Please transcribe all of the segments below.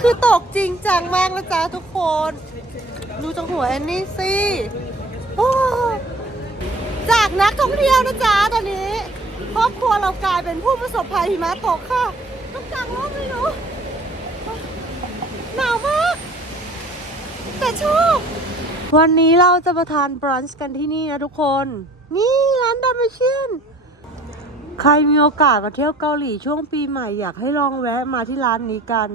คือตกจริงจังมากนะจ๊ะทุกคน ดูจังหัวแอนนี่สิจากนักท่องเที่ยวนะจ๊ะตอนนี้ ครอบครัวเรากลายเป็นผู้ประสบภัยหิมะตกค่ะต้องกางร่มเลยเนาะหนาวมาก แต่ชอบวันนี้เราจะมาทานบรันช์กันที่นี่นะทุกคน นี่ร้านดามิเชียนใครมีโอกาสมาเที่ยวเกาหลีช่วงปีใหม่อยากให้ลองแวะมาที่ร้านนี้กัน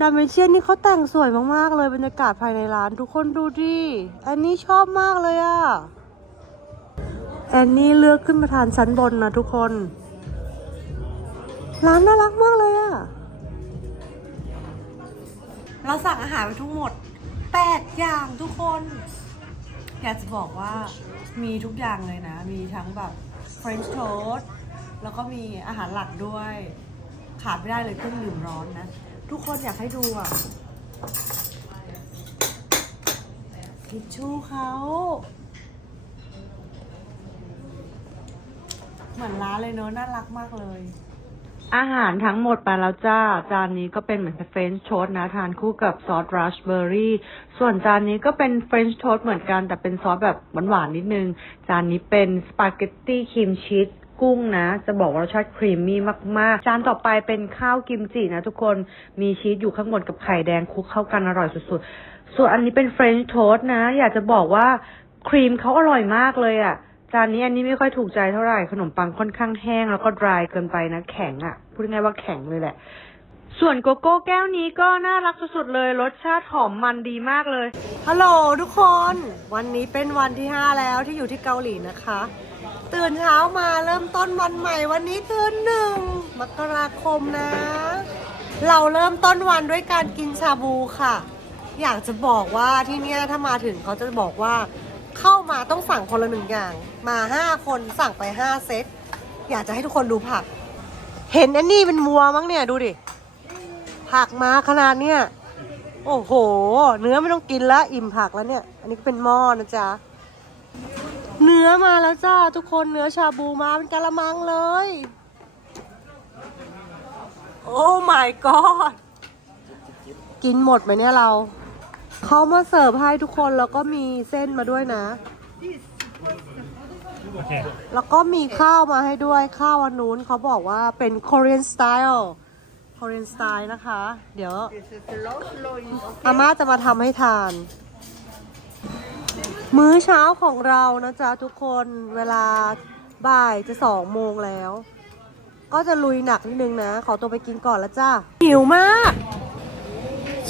ดามิเชียนนี่เขาแต่งสวยมาก ๆ เลยบรรยากาศภายในร้านทุกคนดูดิแอนนี่ชอบมากเลยอะแอนนี่เลือกขึ้นมาทานชั้นบนนะทุกคน ร้านน่ารักมากเลยอะเราสั่งอาหารไปทั้งหมด 8 อย่างทุกคน อยากจะบอกว่ามีทุกอย่างเลยนะ มีทั้งแบบ French toast แล้วก็มีอาหารหลักด้วย ขาดไม่ได้เลยเครื่องดื่มร้อนนะ ทุกคนอยากให้ดูอะทิชชู่เขาเหมือนร้านเลยเนอะน่ารักมากเลย อาหารทั้งหมดไปแล้วจ้า จานนี้ก็เป็นเหมือนเฟรนช์โชสนะทานคู่กับซอสราสเบอร์รี่ ส่วนจานนี้ก็เป็นเฟรนช์โชสเหมือนกันแต่เป็นซอสแบบหวานๆนิดนึง จานนี้เป็นสปาเกตตี้ครีมชีส กุ้งนะ จะบอกว่ารสชาติครีมมี่มากๆ จานต่อไปเป็นข้าวกิมจินะทุกคน มีชีสอยู่ข้างบนกับไข่แดงคลุกเข้ากันอร่อยสุดๆ ส่วนอันนี้เป็นเฟรนช์โทสต์นะ อยากจะบอกว่าครีมเขาอร่อยมากเลยอะ่ะ จานนี้อันนี้ไม่ค่อยถูกใจเท่าไหร่ ขนมปังค่อนข้างแห้งแล้วก็ดรายเกินไปนะ แข็งอะ่ะ พูดง่ายว่าแข็งเลยแหละ ส่วนโกโก้แก้วนี้ก็น่ารักสุดๆเลย รสชาติหอมมันดีมากเลย ฮัลโหลทุกคน วันนี้เป็นวันที่ 5 แล้วที่อยู่ที่เกาหลีนะคะ ตื่นเช้ามาเริ่มต้นวันใหม่วันนี้คือหนึ่งมกราคมนะ เราเริ่มต้นวันด้วยการกินชาบูค่ะ อยากจะบอกว่าที่เนี่ยถ้ามาถึงเขาจะบอกว่า เข้ามาต้องสั่งคนละหนึ่งอย่าง มาห้าคนสั่งไปห้าเซตอยากจะให้ทุกคนดูผัก เห็นอันนี้เป็นวัวมั้งเนี่ยดูดิผักมาขนาดเนี้ยโอ้โห เนื้อไม่ต้องกินละอิ่มผักแล้วเนี่ย อันนี้ก็เป็นหม้อนะจ๊ะ เนื้อมาแล้วจ้า ทุกคนเนื้อชาบูมาเป็นกะละมังเลย โอ้ my god กินหมดไหมเนี่ยเรา เขามาเสิร์ฟให้ทุกคนแล้วก็มีเส้นมาด้วยนะแล้วก็มีข้าวมาให้ด้วยข้าวอันนู้นเขาบอกว่าเป็น Korean style Korean style นะคะ เดี๋ยวอาม่าจะมาทำให้ทาน มื้อเช้าของเรานะจ๊ะทุกคนเวลาบ่ายจะสองโมงแล้ว ก็จะลุยหนักนิดนึงนะ ขอตัวไปกินก่อนล้วจ้าหิวมาก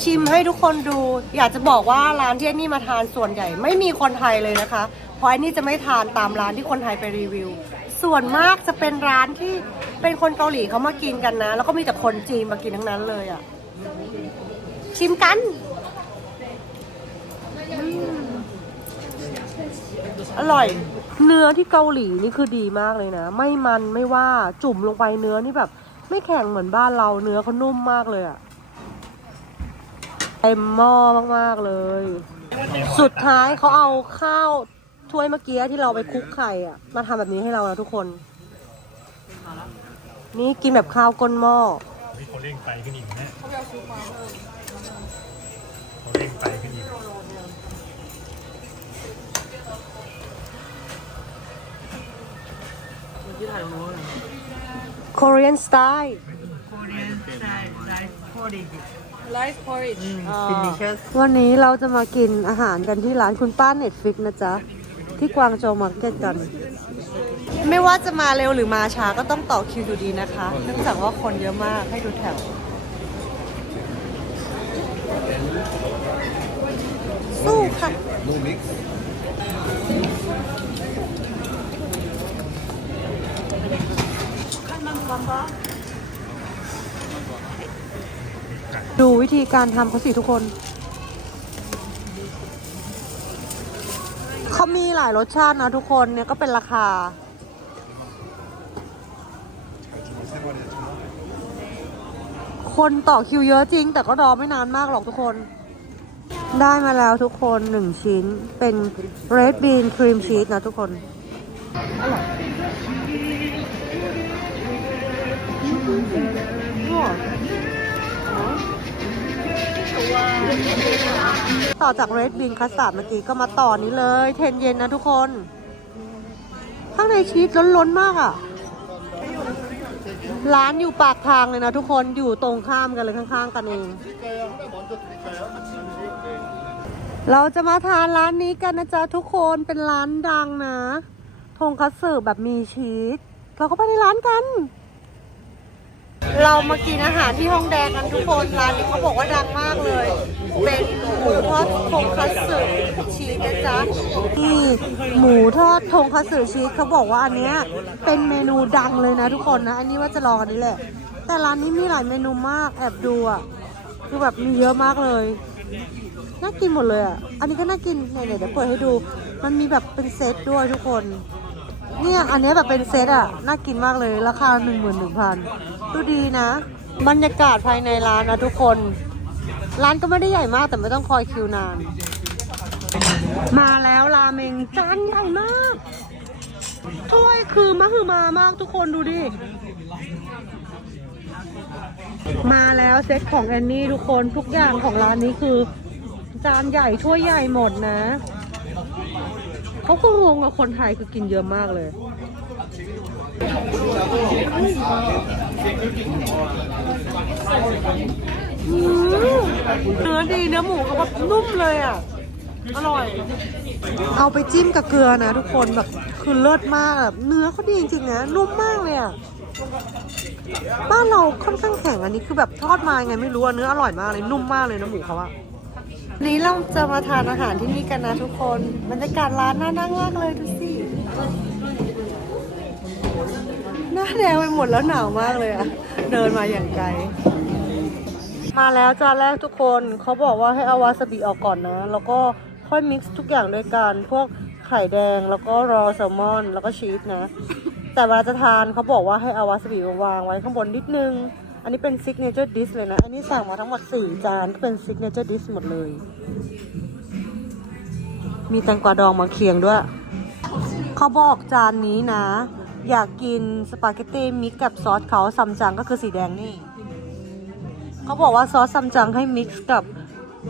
ชิมให้ทุกคนดู อยากจะบอกว่าร้านที่อันนี่มาทานส่วนใหญ่ ไม่มีคนไทยเลยนะคะ เพราะอันนี่จะไม่ทานตามร้านที่คนไทยไปรีวิว ส่วนมากจะเป็นร้านที่เป็นคนเกาหลีเขามากินกันนะ แล้วก็มีแต่คนจีนมากินทั้งนั้นเลยอะ่ะ ชิมกัน อร่อย เนื้อที่เกาหลีนี่คือดีมากเลยนะ ไม่มันไม่ว่าจุ่มลงไปเนื้อนี่แบบ ไม่แข็งเหมือนบ้านเราเนื้อเขานุ่มมากเลยอะเต็มหม้อมากๆเลย สุดท้ายเขาเอาข้าวถ้วยเมื่อกี้ที่เราไปคลุกไข่อะมาทำแบบนี้ให้เรานะทุกคน นี่กินแบบข้าวก้นหม้อที่เขาเร่งไฟขึ้นอีกนะเขาเร่ง โคเรียนสไตล์ Rice porridge. วันนี้เราจะมากินอาหารกันที่ร้านคุณป้าเน็ตฟิกนะจ๊ะ ที่กวางโจวมาร์เก็ตกัน ไม่ว่าจะมาเร็วหรือมาช้าก็ต้องต่อคิวอยู่ดีนะคะ เนื่องจากว่าคนเยอะมากให้ดูแถว สู้ค่ะ ดูวิธีการทำเขาสิทุกคน เขามีหลายรสชาตินะทุกคนเนี่ยก็เป็นราคา คนต่อคิวเยอะจริง แต่ก็รอไม่นานมากหรอกทุกคน ได้มาแล้วทุกคนหนึ่งชิ้นเป็น red bean cream cheese นะทุกคนอร่อย ต่อจากเรดบินคัสตาร์ดเมื่อกี้ก็มาต่อนี้เลยเทนเย็นนะทุกคน ข้างในชีสล้นๆมากอะ่ะ ร้านอยู่ปากทางเลยนะทุกคนอยู่ตรงข้ามกันเลยข้างๆกันเอง เราจะมาทานร้านนี้กันนะจ๊ะทุกคนเป็นร้านดังนะ ทงคัตสึแบบมีชีส เราก็ไปในร้านกัน เรามากินอาหารที่ห้องแดงกันทุกคนร้านนี้เขาบอกว่าดังมากเลย เป็นหมูทอดทงคัตสึชีสนะจ๊ะนี่หมูทอดทงคัตสึชีสเขาบอกว่าอันเนี้ยเป็นเมนูดังเลยนะทุกคนนะ อันนี้ว่าจะลองอันนี้แหละ แต่ร้านนี้มีหลายเมนูมากแอบดูอะคือแบบมีเยอะมากเลยน่ากินหมดเลยอะ อันนี้ก็น่ากินไหนๆเดี๋ยวเปิดให้ดู มันมีแบบเป็นเซตด้วยทุกคน เนี่ย อันเนี้ยแบบเป็นเซตอะน่ากินมากเลย ราคาหนึ่งหมื่นหนึ่งพันดูดีนะ บรรยากาศภายในร้านนะทุกคน ร้านก็ไม่ได้ใหญ่มากแต่ไม่ต้องคอยคิวนาน มาแล้วราเมงจานใหญ่มากถ้วยคือมหึมามากทุกคนดูดิ มาแล้วเซตของแอนนี่ทุกคนทุกอย่างของร้านนี้คือ จานใหญ่ถ้วยใหญ่หมดนะ เขาก็งงกับคนไทยคือกินเยอะมากเลยอืมเนื้อดีเนื้อหมูเขาแบบนุ่มเลยอะ อร่อย เอาไปจิ้มกับเกลือนะทุกคนแบบคือเลิศมากแบบเนื้อเขาดีจริงๆนะนุ่มมากเลยอะบ้านเราค่อนข้างแข็งอันนี้คือแบบทอดมายังไงไม่รู้อะเนื้ออร่อยมากเลยนุ่มมากเลยนะหมูเขาอะวั นนี้เราจะมาทานอาหารที่นี่กันนะทุกคนบรรยากาศร้านน่านั่งมากเลยดูสิหน้าแดงไปหมดแล้วหนาวมากเลยอะเดินมาอย่างไกล มาแล้วจานแรกทุกคนเขาบอกว่าให้เอาวาซาบิออกก่อนนะ แล้วก็ค่อยมิกซ์ทุกอย่างด้วยกัน พวกไข่แดงแล้วก็รอแซลมอน แล้วก็ชีสนะ แต่เวลาจะทานเขาบอกว่าให้เอาวาซาบิวางไว้ข้างบนนิดนึง อันนี้เป็นซิกเนเจอร์ดิสเลยนะ อันนี้สั่งมาทั้งหมด 4 จานก็เป็นซิกเนเจอร์ดิสหมดเลย มีแตงกวาดองมาเคียงด้วย เขาบอกจานนี้นะ อยากกินสปาเกตตี้มิกกับซอสเขาซัมจังก็คือสีแดงนี่ เขาบอกว่าซอสซัมจังให้มิกซ์กับ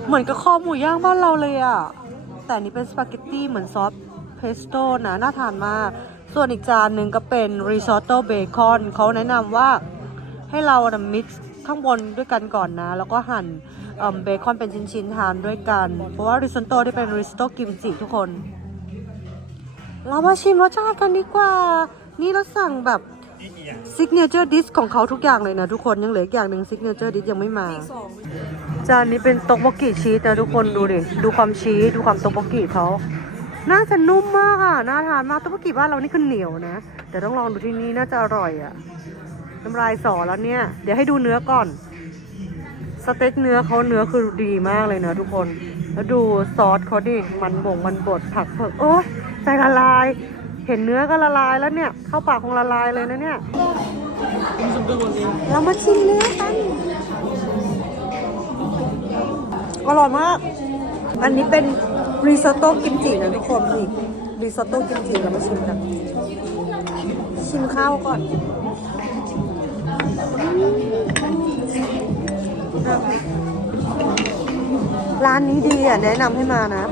เหมือนกับข้อหมูย่างบ้านเราเลยอะแต่นนี้เป็นสปาเกตตี้เหมือนซอสเพสโต้นะน่าทานมาก ส่วนอีกจานหนึ่งก็เป็นริซอตโต้เบคอนเขาแนะนำว่า ให้เรานะมิกซ์ข้างบนด้วยกันก่อนนะ แล้วก็หั่นเบคอนเป็นชิ้นๆทานด้วยกัน เพราะว่าริซอตโต้ที่เป็นริซอตโต้กิมจิทุกคน เรามาชิมรสชาติกันดีกว่า นี่เราสั่งแบบซิกเนเจอร์ดิสของเขาทุกอย่างเลยนะทุกคนยังเหลืออีกอย่างหนึ่งซิกเนเจอร์ดิสยังไม่มา จานนี้เป็นต๊อกบกกีชีสนะทุกคนดูดิ ดูความชีสดูความต๊อกบกกีเขาน่าจะนุ่มมากอะน่าทานมากต๊อกบกกีบ้านเรานี่คือเหนียวนะ แต่ต้องลองดูที่นี่น่าจะอร่อยอะ น้ำลายสอแล้วเนี่ย เดี๋ยวให้ดูเนื้อก่อน สเต็กเนื้อเขาเนื้อคือดีมากเลยนะทุกคน แล้วดูซอสเขาดิ มันบ่งมันบดผักเผือกโอ้ยใจละลาย เห็นเนื้อก็ละลายแล้วเนี่ย เข้าปากคงละลายเลยนะเนี่ย เรามาชิมเนื้อกัน อร่อยมาก อันนี้เป็นริซอตโต้กิมจินะทุกคนนี่ริซอตโต้กิมจิเรามาชิมกัน ชิมข้าวก่อน ร้านนี้ดีอะ แนะนำให้มานะ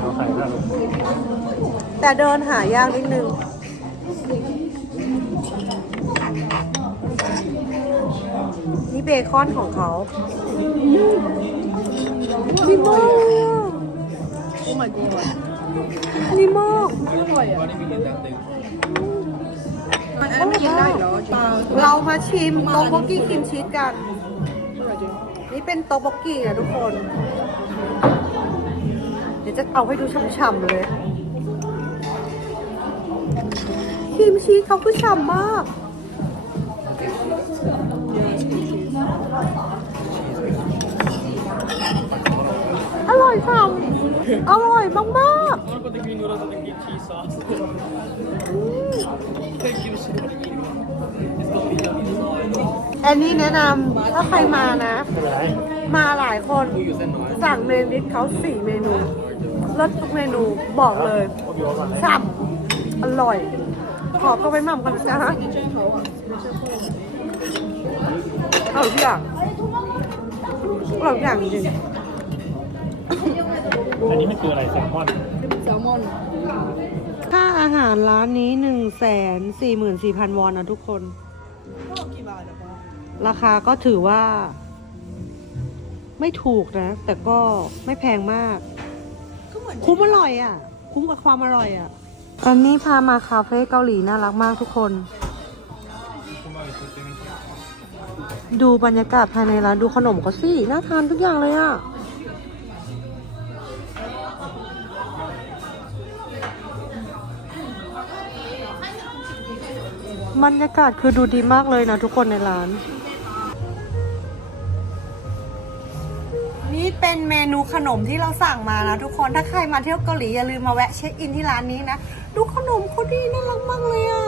เราใส่แล้วลูกแต่เดินหายากนิดนึง นี่เบคอนของเขาดีมาก Oh my god. ดีมากอร่อยอะ มันไม่กินได้เหรอเรามาชิมโต๊ะบกกี้ครีมชีสกัน นี่เป็นโต๊ะบกกี้นะทุกคน เดี๋ยวจะเอาให้ดูฉ่ำๆเลยครีมชีสเขาคือฉ่ำมาก อร่อยฉ่ำ อร่อยมากๆอันนี้แนะนำถ้าใครมานะ มาหลายคน สั่งเมนูเขาสี่เมนูรสทุกเมนูบอกเลยฉ่ำอร่อย ขอตัวไปหม่ำกันนะจ๊ะอร่อยทุกอย่างอร่อยทุกอย่างจริง อันนี้มันคืออะไรแซลมอน Salmon. ค่าอาหารร้านนี้หนึ่งแสนสี่หมื่นสี่พันวอนนะทุกคนราคาก็ถือว่า ไม่ถูกนะ แต่ก็ไม่แพงมากคุ้มอร่อยอะ คุ้มกับความอร่อยอะอันนี้พามาคาเฟ่เกาหลีน่ารักมากทุกคน ดูบรรยากาศภายในร้านดูขนมเขาสิน่าทานทุกอย่างเลยอะ บรรยากาศคือดูดีมากเลยนะทุกคนในร้าน นี่เป็นเมนูขนมที่เราสั่งมานะทุกคนถ้าใครมาเที่ยวเกาหลีอย่าลืมมาแวะเช็คอินที่ร้านนี้นะ ดูขนมเขาดีน่ารักมากเลยอะ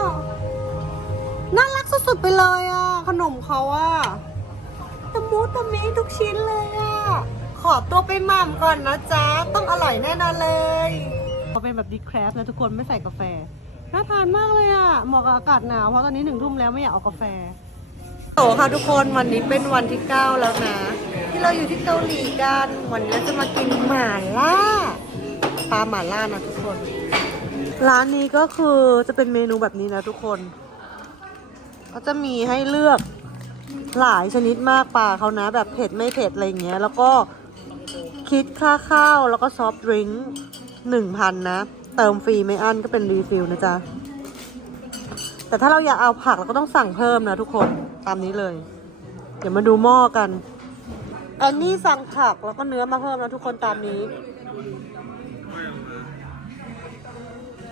น่ารักสุดๆไปเลยอะ ขนมเขาอะตะมูตะมีทุกชิ้นเลยอะ ขอตัวไปหม่ำก่อนนะจ๊ะ ต้องอร่อยแน่นอนเลยเขาเป็นแบบดีแครฟนะทุกคนไม่ใส่กาแฟ น่าทานมากเลยอะ เหมาะกับอากาศหนาว เพราะตอนนี้หนึ่งทุ่มแล้วไม่อยากเอากาแฟโตค่ะทุกคนวันนี้เป็นวันที่ 9 แล้วนะ ที่เราอยู่ที่เกาหลีกันวันนี้จะมากินหม่าล่าปลาหม่าล่านะทุกคน ร้านนี้ก็คือจะเป็นเมนูแบบนี้นะทุกคนเขาจะมีให้เลือกหลายชนิดมากปลาเขานะ แบบเผ็ดไม่เผ็ดอะไรอย่างเงี้ย แล้วก็คิดค่าข้าวแล้วก็ซอฟต์ดริงก์หนึ่งพันนะ เติมฟรีไม่อั้นก็เป็นรีฟิลนะจ๊ะ แต่ถ้าเราอยากเอาผักเราก็ต้องสั่งเพิ่มนะทุกคนตามนี้เลย เดี๋ยวมาดูหม้อกันแอนนี่สั่งผักแล้วก็เนื้อมาเพิ่มนะทุกคนตามนี้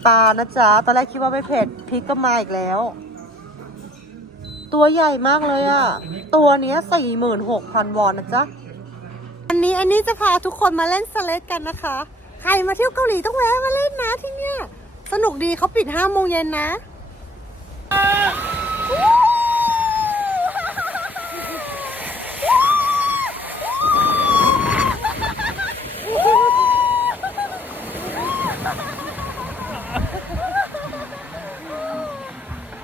ปลานะจ๊ะตอนแรกคิดว่าไม่เผ็ดพริกก็มาอีกแล้ว ตัวใหญ่มากเลยอะตัวเนี้ยสี่หมื่นหกพันวอนนะจ๊ะอันนี้อันนี้จะพาทุกคนมาเล่นสเล็ตกันนะคะ ครมาเที่ยวเกาหลีต้องแวะมาเล่นนะที่เนี่ย สนุกดีเขาปิดห้าโมงเย็นนะ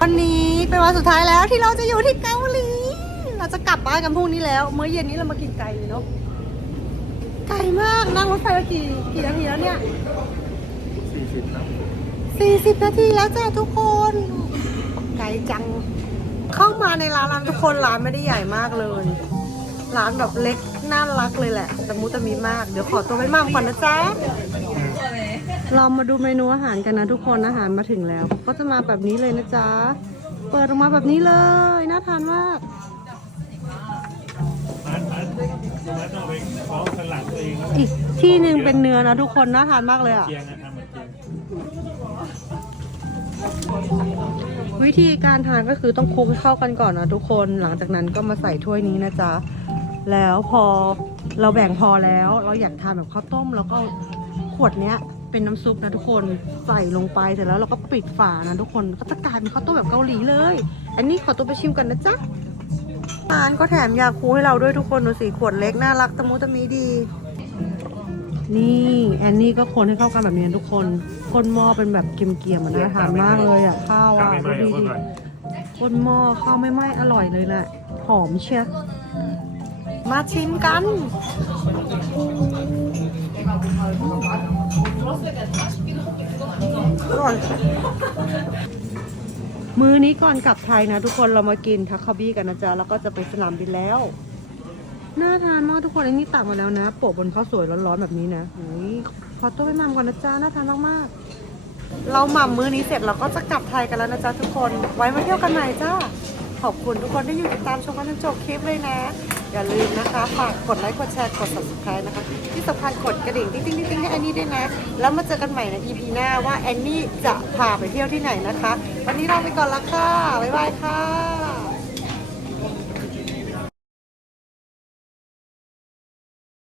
วันนี้เป็นวันสุดท้ายแล้วที่เราจะอยู่ที่เกาหลี เราจะกลับบ้านกันพรุ่งนี้แล้ว เมื่อเย็นนี้เรามากินไก่เลยเนาะ กลมากนั่งรถไฟมากี่กี่นาทีแล้วเนี่ย40นะสี่สิบนาทีแล้วจ้ะทุกคนไกลจัง เข้ามาในร้านร้านทุกคนร้านไม่ได้ใหญ่มากเลย ร้านแบบเล็กน่ารักเลยแหละแต่มุตะมีมากเดี๋ยวขอตัวไปมั่งก่อนนะจ๊ะเรามาดูเมนูอาหารกันนะทุกคนอาหารมาถึงแล้ว ก็จะมาแบบนี้เลยนะจ๊ะ เปิดออกมาแบบนี้เลย น่าทานมากานร้านเอาไปฟ้องสลัดตัวเองแล้วอีกที่หนึ่งเป็นเนื้อนะทุกคนน่าทานมากเลยอะเกียงนะทำเหมือนเกียงวิธีการทานก็คือต้องคลุกให้เข้ากันก่อนนะทุกคนหลังจากนั้นก็มาใส่ถ้วยนี้นะจ๊ะ แล้วพอเราแบ่งพอแล้ว เราอยากทานแบบข้าวต้ม แล้วก็ขวดเนี้ยเป็นน้ำซุปนะทุกคนใส่ลงไปเสร็จแล้วเราก็ปิดฝานะทุกคนก็จะกลายเป็นข้าวต้มแบบเกาหลีเลย อันนี้ขอตัวไปชิมกันนะจ๊ะ ร้านก็แถมยาคูให้เราด้วยทุกคนดูสิขวดเล็กน่ารักตะมุตะมีดี นี่แอนนี่ก็คนให้เข้ากันแบบนี้นะทุกคนคนหม้อเป็นแบบเกรียมๆมันน่าทานมากเลยอะข้าวข้าวอะไม่ไหดูม้ดีเอาดิเท่าไหร่คนหม้อข้าวไม่ไหม้อร่อยเลยแหละหอมเชียมาชิมกันอร่อย มือนี้ก่อนกลับไทยนะทุกคนเรามากินทักคาบี้กันนะจ๊ะแล้วก็จะไปสนามบินแล้ว น่าทานมากทุกคนอันนี้ตักมาแล้วนะ โปะบนข้าวสวยร้อนๆแบบนี้นะอุ้ยขอตัวไปหม่ำก่อนนะจ๊ะน่าทานมากๆเราหม่ำมื้อนี้เสร็จเราก็จะกลับไทยกันแล้วนะจ๊ะทุกคนไว้มาเที่ยวกันใหม่จ้าขอบคุณทุกคนที่อยู่ติดตามชมกันจนจบคลิปเลยนะ อย่าลืมนะคะ ฝากกดไลค์ กดแชร์ กด subscribe นะคะ ที่สำคัญกดกระดิ่งติ๊งติ๊งติ๊งติ๊งให้แอนนี่ด้วยนะ แล้วมาเจอกันใหม่ใน EP หน้าว่าแอนนี่จะพาไปเที่ยวที่ไหนนะคะ วันนี้เราไปก่อนละค่ะ บ๊ายบายค่ะ